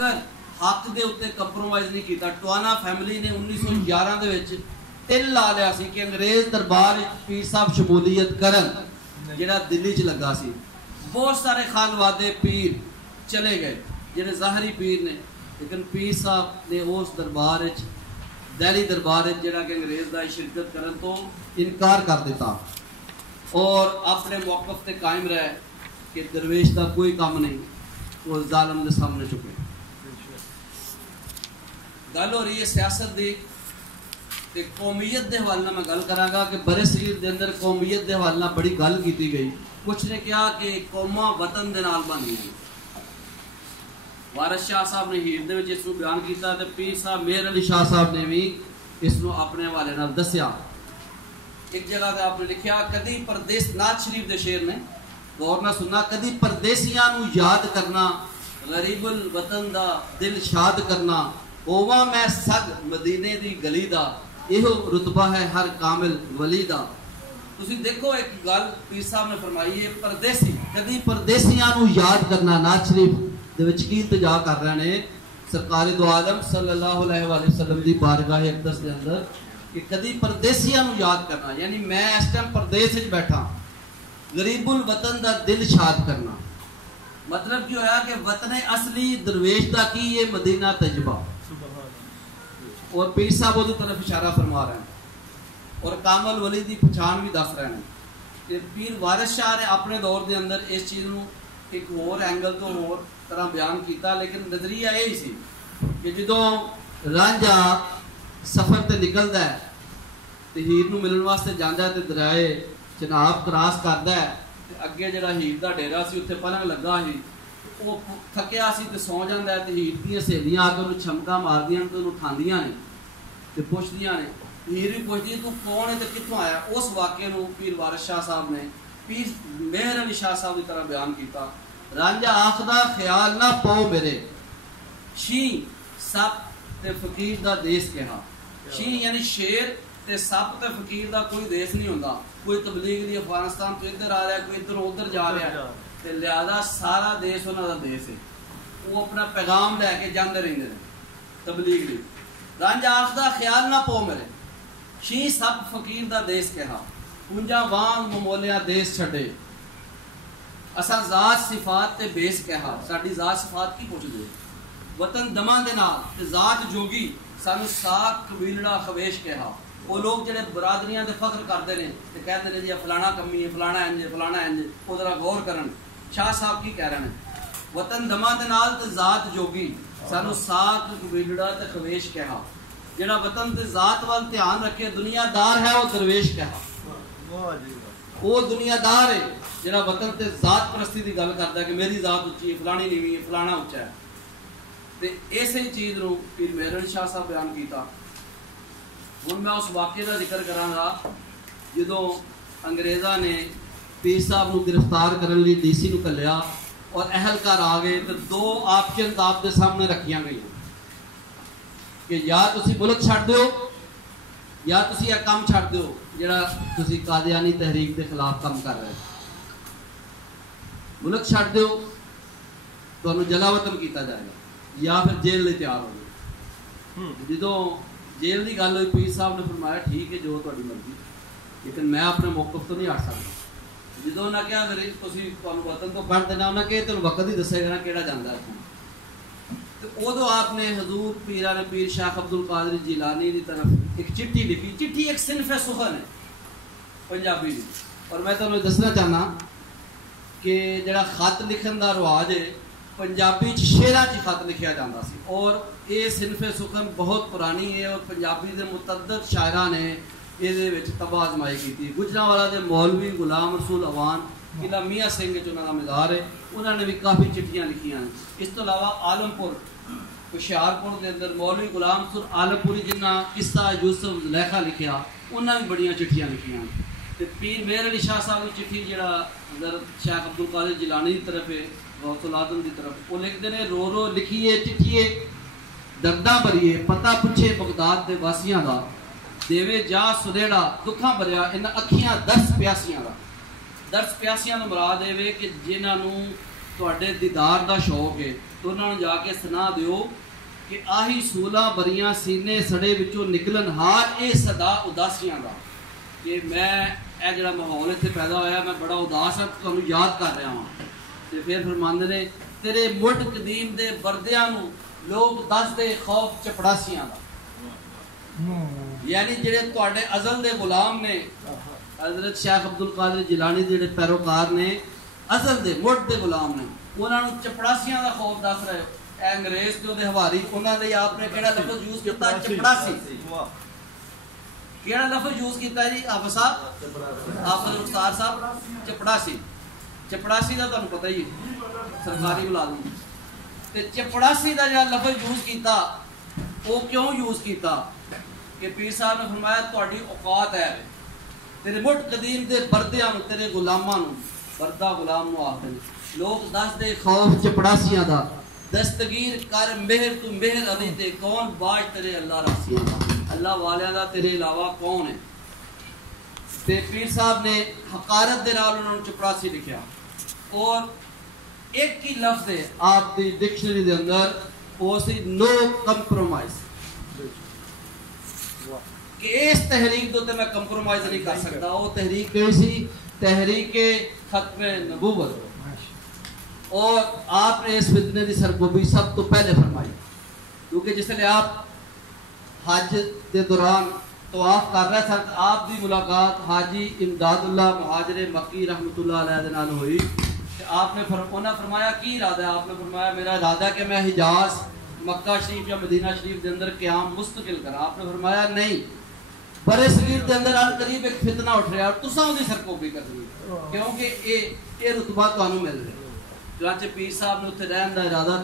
हक के उत्ते कंप्रोमाइज़ नहीं किया। टवाना फैमिली ने 1911 ਦੇ ਵਿੱਚ ਤਿਲ ਲਾ ਲਿਆ ਸੀ कि अंग्रेज दरबार पीर साहब शमूलीयत करन, ਜਿਹੜਾ ਦਿੱਲੀ 'ਚ ਲੱਗਾ ਸੀ। बहुत सारे खालवादे पीर चले गए ਜਿਹੜੇ ਜ਼ਾਹਰੀ पीर ने, लेकिन पीर साहब ने उस दरबार दिल्ली दरबार ਜਿਹੜਾ कि अंग्रेज का शिरकत करन तो इनकार कर दिता और अपने मौकफ से कायम रहे कि दरवेश का कोई काम नहीं, वो जालिम के सामने झुके। गल हो रही है सियासत की ते कौमीयत के हवाले मैं गल करांगा कि बरे सगीर के अंदर कौमीयत के हवाले बड़ी गल की गई। कुछ ने कहा कि कौमां वतन के नाल बन गई। वारिस शाह साहब ने हीर दे विच इसनूं बयान किया ते पीर साहब मेहर अली शाह साहब ने भी इसनूं अपने हवाले नाल दस्सिया। एक जगह ते आपने लिखा कदी परदेस नाज शरीफ दे शेर ने गौर ना सुनना, कदी परदेसियां नूं याद करना, गरीबुल वतन दा दिल शाद करना, ओवा मैं सग मदीने दी गली दा, इहो रुतबा है हर कामिल वली दा। तुसी देखो एक गल पीर साहब ने फरमाई है, परदेसी कदी परदेसियां नूं याद करना। नाज शरीफ दे विच की इल्तिजा कर रहे ने सरकार दो आलम सल्लल्लाहु अलैहि वसल्लम दी बारगाह अक़दस दे अंदर कि कदी परदेसियां नूं याद करना, यानी मैं इस टाइम परदेस विच बैठा, गरीबुल वतन दा दिल शाद करना। मतलब की होया कि वतन असली दरवेश दा की ये मदीना तजबा। और पीर साहब उस तरफ इशारा फरमा रहे हैं और कामल वली की पछाण भी दस रहे हैं कि पीर वारिस शाह ने अपने दौर के अंदर इस चीज़ को एक होर एंगल तो होर तरह बयान किया, लेकिन नजरिया यही सी कि जो रांझा सफर से निकलता है तो हीर नूं मिलण वास्ते जाता है तो दरियाए चनाब क्रॉस करता है तो अगे जो हीर का डेरा से उत्थे पलंग लगा ही वो थकिया सी ते सौ जाता है तो हीर दी सहेलियां आके उन्हें छमका मारदियां तो उन्हें उठांदियां ने ते पुछदियां ने। हीर भी पुछदी तू कौन है तो कितों आया। उस वाक़े नूं पीर वारिस शाह साहब ने पीर मेहर अली शाह साहब की तरह बयान किया। रांझा आखदा ख्याल ना पाओ मेरे, शी सप ते फकीर दा देश कहा। शी यानी शेर ते सप ते फकीर दा कोई देश नहीं होंदा। कोई तबलीग दी अफगानिस्तान तो इधर आ रहा है, कोई इधर उधर जा रहा है, ते लिहाजा सारा देश उन्हां दा देश है। वो अपना पैगाम लैके जाते रहंदे ने तबलीग लई। रांझा आखदा ख्याल ना पाओ मेरे, शी सब फकीर दा देश कहा। कुंजा वांग ममोलिया देश छड़े, असा जात सिफात ते बेस कहा। साडी जात सिफात की पुछदे, वतन दमा दे नाल ते जात जोगी, सानू साक कबीलड़ा खवेश कहा। वो लोग जेडे बरादरियां दे फख्र करते हैं ते कहते हैं जी फलाना कमी है, फलाना इंज फलाना इंज, वो जरा गौर करन। शाह साहब की कह रहे हैं, वतन दमा दे नाल ते जात जोगी, सानू साक कबीलड़ा ते खवेश कहा। जेड़ा वतन ते जात वाल ध्यान रखे दुनियादार है वो दरवेश कहा। वो दुनियादार है जेड़ा वतन ते जात परस्ती की गल करता है कि मेरी जात उच्ची है, फलानी नीवी है, फलाना उच्चा है। ते इसे चीज़ नूं पीर मेहर अली शाह साहब बयान किया। हुण मैं उस वाक़े का जिक्र करांगा जदों अंग्रेज़ां ने पीर साहब नूं गिरफ्तार करने लई DC नूं घल्लिया और अहलकार आ गए तो दो ऑप्शन आपके सामने रखियां गई कि या तुसी मुल्क छड्ड दिओ या तुसी यह काम छड्ड दिओ जिहड़ा तुसी कादियानी तहरीक के खिलाफ काम कर रहे। मुल्क छड्ड दिओ तुहानूं जलावतन किया जाएगा या फिर जेल लई तैयार हो जाओ। जदों जेल की गल हुई पीर साहब ने फरमाया ठीक है जो तुहाडी मर्जी, लेकिन मैं अपने मौकफ तो नहीं हट सकता। जो उन्हें कहा मेरे वतन तो कढ़ देना, उन्हें कहा तेन वक्त ही दसेगा ना कि जाता है। तो उदो आपने हजूर पीरा ने पीर शाह अब्दुल कादिर जिलानी की तरफ एक चिट्ठी लिखी। चिट्ठी एक सिनफ सुखन है पंजाबी की, और मैं तुम्हें दसना चाहना कि जरा खत लिखन का रिवाज है पंजाबी शेरां च खत लिखा जाता सी, और ये सिनफ सुखन बहुत पुरानी है और पंजाबी के मुतअद्दिद शायरां ने ये तबाह आजमाई की। गुजरांवाला के मौलवी गुलाम रसूल अवान किला मियाँ सिंह उन्होंने मज़ार है, उन्होंने भी काफ़ी चिट्ठियाँ लिखियां। इस तो अलावा आलमपुर हुशियारपुर के अंदर मौलवी गुलाम रसूल आलमपुरी जिन्हें किस्सा यूसुफ ज़ुलैखा लिखा, उन्होंने भी बड़ियाँ चिट्ठियाँ लिखियां। तो पीर मेहर अली शाह साहब की चिट्ठी जो हज़रत शेख अब्दुल कादिर जिलानी की तरफ है, गौसुल आज़म की तरफ, वो लिखते हैं रो रो लिखिए चिट्ठिए दर्दा भरीए, पता पुछे बगदाद के वासियों का, देवे जा सुनेड़ा दुखा भरिया इन अखियां दर्स प्यासियां का। दर्स प्यासियां मुराद देवे कि जिन्होंने ਤੁਹਾਡੇ ਦੀਦਾਰ ਦਾ ਸ਼ੌਕ ਹੈ ਤਾਂ ਉਹਨਾਂ ਨੂੰ ਜਾ ਕੇ ਸੁਣਾ ਦਿਓ ਕਿ ਆਹੀ 16 ਬਰੀਆਂ ਸੀਨੇ ਸੜੇ ਵਿੱਚੋਂ ਨਿਕਲਣ ਹਾਰ ਇਹ ਸਦਾ ਉਦਾਸੀਆਂ ਦਾ ਕਿ ਮੈਂ ਇਹ ਜਿਹੜਾ ਮਾਹੌਲ ਇੱਥੇ ਪੈਦਾ ਹੋਇਆ ਮੈਂ ਬੜਾ ਉਦਾਸ ਹਾਂ ਤੁਹਾਨੂੰ ਯਾਦ ਕਰ ਰਿਹਾ ਹਾਂ। ਤੇ ਫਿਰ ਫਰਮਾਉਂਦੇ ਨੇ ਤੇਰੇ ਮੁੱਢ ਕਦੀਮ ਦੇ ਬਰਦਿਆਂ ਨੂੰ ਲੋਕ ਦੱਸਦੇ ਖੌਫ ਚਪੜਾਸੀਆਂ ਦਾ यानी जेडे तुहाडे अजल दे गुलाम ने हजरत शेख अब्दुल कादिर जिलानी जेडे पैरोकार ने अजल दे मुढ़ दे गुलाम ने उन्हां नु चपड़ासियां दा खौफ दस रहे हो। अंग्रेज जो दे हवारी उन्हां लई आपने केड़ा लफ्ज़ यूज कीता चपड़ासी केड़ा लफ्ज़ यूज कीता जी आप साहब आप मुख्तार साहब चपड़ासी चपड़ासी दा तुहानू पता ही सरकारी मुलाजम ते चपड़ासी दा जेड़ा लफ्ज़ यूज कीता वो क्यों यूज कीता कि पीर साहब ने फरमाया तुहाडी औकात है तेरे मुठ कदीम दे बरदियां नु तेरे गुलामां नु बरदा गुलाम नु आखदे लोग दस दे खौफ चपड़ासियां दा दस्तगीर कर मेहर तू मेहर अली ते कौन बाज तेरे अल्लाह रासियां दा अल्लाह वालियां दा तेरे अलावा कौन है। ते पीर साहब ने हकारत दे नाल उन्हां नु चपड़ासी लिखिया और एक ही लफ्ज़ है आप दी डिक्शनरी दे अंदर वो सी नो कंप्रोमाइज कि इस तहरीक दो ते मैं कंप्रोमाइज नहीं कर सकता। वो तहरीक कही सी तहरीक खत्म नबूवत और आपने इस फितने की सरगोबी सब तो पहले फरमाई क्योंकि जिसले आप हज के दौरान तवाफ कर रहे थे आप की मुलाकात हाजी इमदादुल्लाह मुहाजिर मक्की रहमतुल्लाह अलैह दे नाल हुई। आपने फरमाया की इरादा है आपने फरमाया मेरा इरादा है कि मैं हिजाज मक्का शरीफ या मदीना शरीफ के अंदर क़याम मुस्तकिल करा। आपने फरमाया नहीं बड़े शरीर के अंदर अल करीब एक फितना उठ रहा है और तुसा उसकी सरकोबी कर रही क्योंकि ये रुतबा तुहानू मिल रहा है। पीर साहब ने उत्थे रहने का इरादा